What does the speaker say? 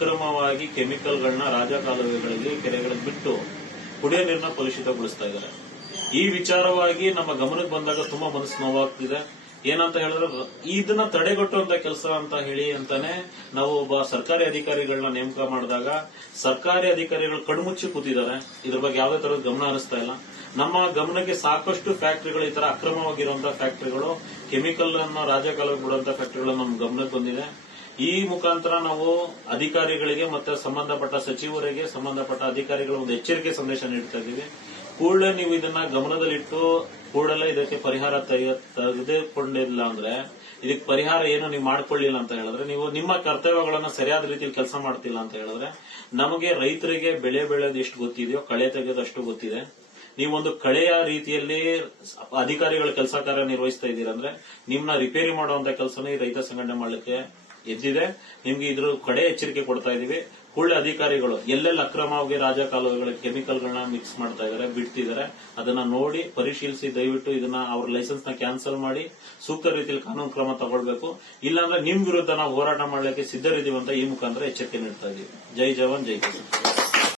ಅಕ್ರಮವಾಗಿ ಕೆಮಿಕಲ್ಗಳನ್ನ ರಾಜಕಾಲುವೆಗಳಿಗೆ ಕೆರೆಗಳಿಗೆ ಬಿಟ್ಟು ಕುಡಿಯೋ ನೀರನ್ನ ಕಲುಷಿತಗೊಳಿಸ್ತಾ ಇದ್ದಾರೆ. ಈ ವಿಚಾರವಾಗಿ ನಮ್ಮ ಗಮನಕ್ಕೆ ಬಂದಾಗ ತುಂಬಾ ಮನಸ್ಸು ನೋವಾಗ್ತಿದೆ. ಏನಂತ ಹೇಳಿದ್ರೆ ಇದನ್ನ ತಡೆಗಟ್ಟುವಂತ ಕೆಲಸ ಅಂತ ಹೇಳಿ ಅಂತಾನೆ ನಾವು ಒಬ್ಬ ಸರ್ಕಾರಿ ಅಧಿಕಾರಿಗಳನ್ನ ನೇಮಕ ಮಾಡಿದಾಗ ಸರ್ಕಾರಿ ಅಧಿಕಾರಿಗಳು ಕಣ್ಮುಚ್ಚಿ ಕೂತಿದ್ದಾರೆ. ಇದ್ರ ಬಗ್ಗೆ ಯಾವುದೇ ತರದ ಗಮನ ಹರಿಸ್ತಾ ಇಲ್ಲ. ನಮ್ಮ ಗಮನಕ್ಕೆ ಸಾಕಷ್ಟು ಫ್ಯಾಕ್ಟರಿಗಳು ಈ ತರ ಅಕ್ರಮವಾಗಿರುವಂತಹ ಫ್ಯಾಕ್ಟರಿಗಳು, ಕೆಮಿಕಲ್ ಅನ್ನು ರಾಜಕಾಲುವೆಗೆ ಬಿಡುವಂತಹ ಫ್ಯಾಕ್ಟರಿಗಳು ನಮ್ಮ ಗಮನಕ್ಕೆ ಬಂದಿದೆ. ಈ ಮುಖಾಂತರ ನಾವು ಅಧಿಕಾರಿಗಳಿಗೆ ಮತ್ತೆ ಸಂಬಂಧಪಟ್ಟ ಸಚಿವರಿಗೆ, ಸಂಬಂಧಪಟ್ಟ ಅಧಿಕಾರಿಗಳು ಒಂದು ಎಚ್ಚರಿಕೆ ಸಂದೇಶ ನೀಡ್ತಾ ಇದ್ದೀವಿ. ಕೂಡಲೇ ನೀವು ಇದನ್ನ ಗಮನದಲ್ಲಿಟ್ಟು ಕೂಡಲೇ ಇದಕ್ಕೆ ಪರಿಹಾರ ತೆಗೆದುಕೊಂಡಿಲ್ಲ ಅಂದ್ರೆ, ಇದಕ್ಕೆ ಪರಿಹಾರ ಏನು ನೀವು ಮಾಡ್ಕೊಳ್ಳಿಲ್ಲ ಅಂತ ಹೇಳಿದ್ರೆ, ನೀವು ನಿಮ್ಮ ಕರ್ತವ್ಯಗಳನ್ನ ಸರಿಯಾದ ರೀತಿಯಲ್ಲಿ ಕೆಲಸ ಮಾಡ್ತಿಲ್ಲ ಅಂತ ಹೇಳಿದ್ರೆ, ನಮಗೆ ರೈತರಿಗೆ ಬೆಳೆ ಬೆಳೆಯೋದು ಎಷ್ಟು ಗೊತ್ತಿದೆಯೋ ಕಳೆ ತೆಗೆಯೋದು ಅಷ್ಟು ಗೊತ್ತಿದೆ. ನೀವೊಂದು ಕಳೆಯ ರೀತಿಯಲ್ಲಿ ಅಧಿಕಾರಿಗಳ ಕೆಲಸ ಕಾರ್ಯ ನಿರ್ವಹಿಸ್ತಾ ಇದ್ದೀರಾ ಅಂದ್ರೆ ನಿಮ್ನ ರಿಪೇರಿ ಮಾಡುವಂತ ಕೆಲಸನ ಈ ರೈತ ಸಂಘಟನೆ ಮಾಡ್ಲಿಕ್ಕೆ ಎದ್ದಿದೆ. ನಿಮ್ಗೆ ಇದ್ರ ಕಡೆ ಎಚ್ಚರಿಕೆ ಕೊಡ್ತಾ ಇದೀವಿ. ಕೂಡಲೇ ಅಧಿಕಾರಿಗಳು ಎಲ್ಲೆಲ್ಲಿ ಅಕ್ರಮವಾಗಿ ರಾಜಕಾಲುವೆಗಳ ಕೆಮಿಕಲ್ಗಳನ್ನ ಮಿಕ್ಸ್ ಮಾಡ್ತಾ ಇದಾರೆ, ಬಿಡ್ತಿದ್ದಾರೆ, ಅದನ್ನ ನೋಡಿ ಪರಿಶೀಲಿಸಿ ದಯವಿಟ್ಟು ಇದನ್ನ ಅವ್ರ ಲೈಸೆನ್ಸ್ ನ ಕ್ಯಾನ್ಸಲ್ ಮಾಡಿ ಸೂಕ್ತ ರೀತಿಯಲ್ಲಿ ಕಾನೂನು ಕ್ರಮ ತಗೊಳ್ಬೇಕು. ಇಲ್ಲಾಂದ್ರೆ ನಿಮ್ ವಿರುದ್ಧ ನಾವು ಹೋರಾಟ ಮಾಡ್ಲಿಕ್ಕೆ ಸಿದ್ಧರಿದ್ದೀವಿ ಅಂತ ಈ ಮುಖಾಂತರ ಎಚ್ಚರಿಕೆ ನೀಡ್ತಾ ಇದೀವಿ. ಜೈ ಜವಾನ್ ಜೈ ಕಿಸಾನ್.